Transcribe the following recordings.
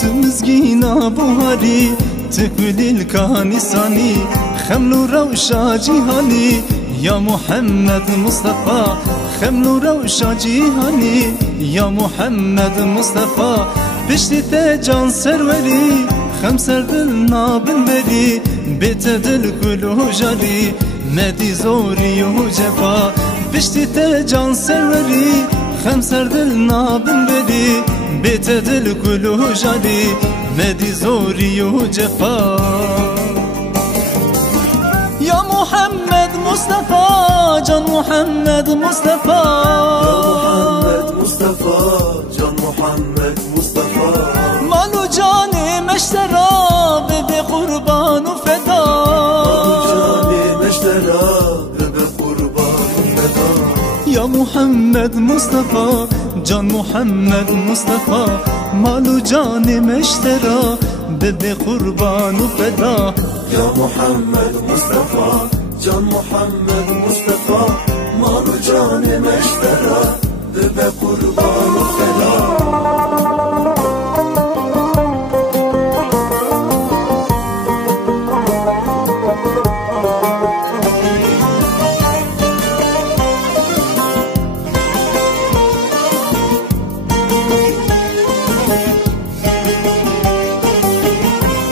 تمزگینا بوهاری تکویل کانیسانی خملو روشا جیهانی یا محمد مصطفى خملو روشا جیهانی یا محمد مصطفى پشتی جان سروری خم سر دل نابن بری بیت دل کلو جاری مدی زوری و جفا پشتی جان سروری خم سر دل نابن بری بیت دل کلو جاری مدی زوری و جفا یا محمد مصطفى جان محمد مصطفى جان محمد مصطفى مال و جان مشترى به قربان و فدا یا محمد مصطفى جان محمد مصطفى مال و جان مشترى به قربان و فدا یا محمد مصطفى جان محمد مصطفى مال و جان مشترى به قربان و فدا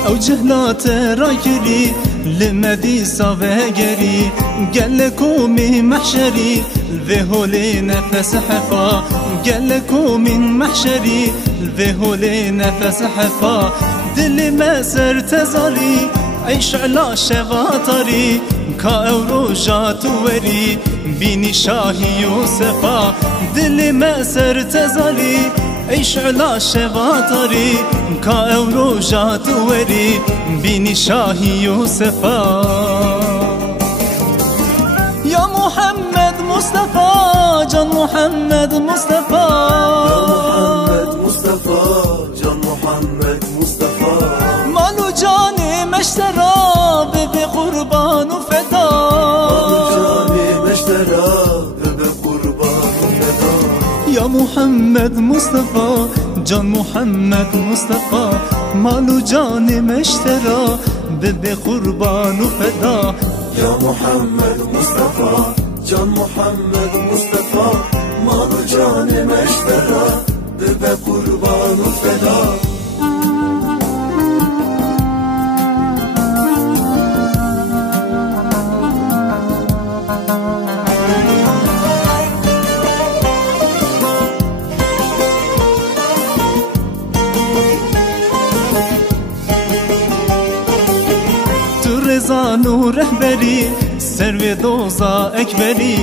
او جهلات رايكري لمدي صافيغري قال لكم من محشري الفيهولي نفس حفا قال لكم من محشري الفيهولي نفس حفا دلي ما سرت زالي عيش على شواطري كاورو جاتوري بيني شاهي يوسفا دلي ما سرت زالي عيش على شواطري كاورو جاتوري بيني شاهي يوسفا يا محمد مصطفى جان محمد مصطفى جان محمد مصطفى مالو جاني مشترى بقربان وفدا يا محمد مصطفى جان محمد مصطفى مالو جاني مشترى بقربان وفدا يا محمد مصطفى جان محمد مصطفى مالو جاني مشترى بقربان وفدا رضا و رهبری سر دوزا اکبری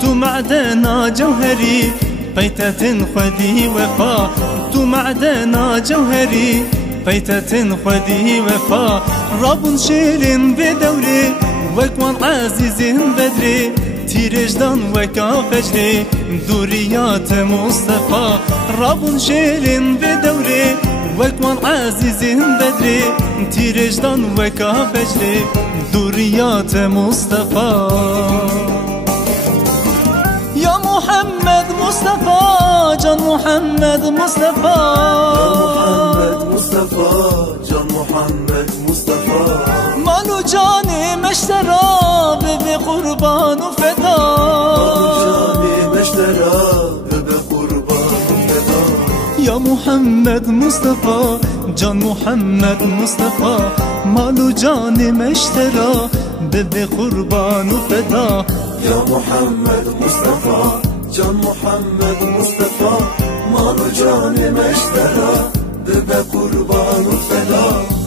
تو معدنا جوهری قیتت خودی وفا تو معدنا جوهری قیتت خودی وفا رب شیرین بدوری وکوان عزیزین بدری تیرجدان وکا فجری دوریات مصطفى رب شیرین بدوری وكمان عزيزين بدري تيرجدان وكا فجري دوريات مصطفى يا محمد مصطفى جان محمد مصطفى جان محمد مصطفى مالو جاني مشترى بقربان وفدا يا محمد مصطفى جان محمد مصطفى مالو جاني مشترى بقربان وفدا يا محمد مصطفى جان محمد مصطفى مالو جاني مشترى بقربان وفدا